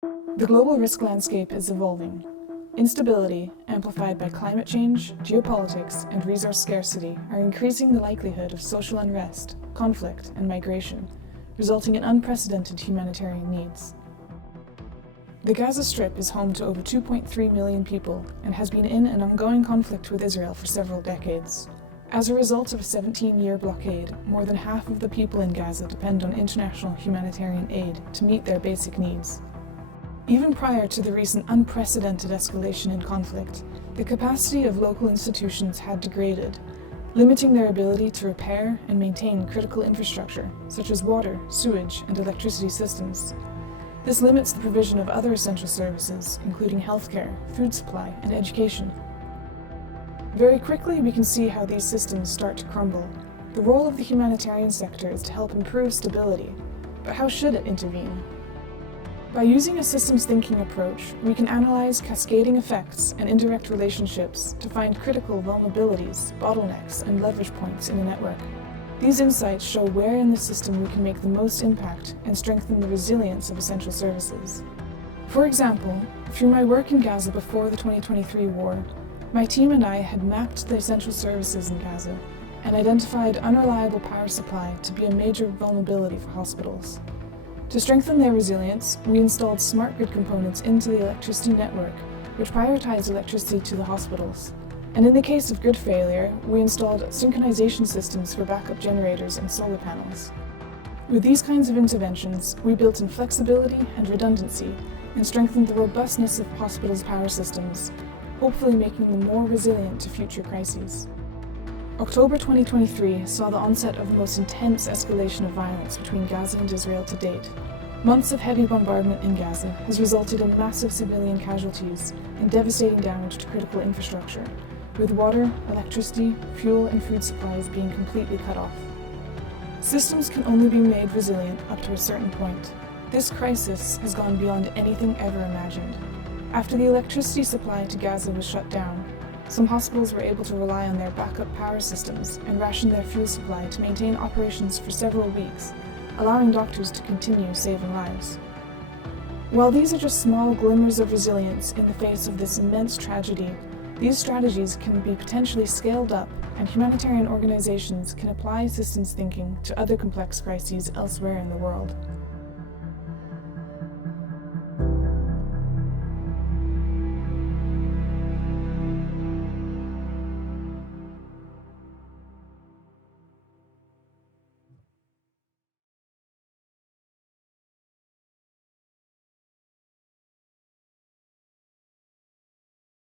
The global risk landscape is evolving. Instability, amplified by climate change, geopolitics, and resource scarcity, are increasing the likelihood of social unrest, conflict, and migration, resulting in unprecedented humanitarian needs. The Gaza Strip is home to over 2.3 million people and has been in an ongoing conflict with Israel for several decades. As a result of a 17-year blockade, more than half of the people in Gaza depend on international humanitarian aid to meet their basic needs. Even prior to the recent unprecedented escalation in conflict, the capacity of local institutions had degraded, limiting their ability to repair and maintain critical infrastructure, such as water, sewage, and electricity systems. This limits the provision of other essential services, including healthcare, food supply, and education. Very quickly, we can see how these systems start to crumble. The role of the humanitarian sector is to help improve stability, but how should it intervene? By using a systems thinking approach, we can analyze cascading effects and indirect relationships to find critical vulnerabilities, bottlenecks, and leverage points in a network. These insights show where in the system we can make the most impact and strengthen the resilience of essential services. For example, through my work in Gaza before the 2023 war, my team and I had mapped the essential services in Gaza and identified unreliable power supply to be a major vulnerability for hospitals. To strengthen their resilience, we installed smart grid components into the electricity network, which prioritized electricity to the hospitals. And in the case of grid failure, we installed synchronization systems for backup generators and solar panels. With these kinds of interventions, we built in flexibility and redundancy and strengthened the robustness of hospitals' power systems, hopefully making them more resilient to future crises. October 2023 saw the onset of the most intense escalation of violence between Gaza and Israel to date. Months of heavy bombardment in Gaza has resulted in massive civilian casualties and devastating damage to critical infrastructure, with water, electricity, fuel, and food supplies being completely cut off. Systems can only be made resilient up to a certain point. This crisis has gone beyond anything ever imagined. After the electricity supply to Gaza was shut down, some hospitals were able to rely on their backup power systems and ration their fuel supply to maintain operations for several weeks, allowing doctors to continue saving lives. While these are just small glimmers of resilience in the face of this immense tragedy, these strategies can be potentially scaled up, and humanitarian organizations can apply systems thinking to other complex crises elsewhere in the world.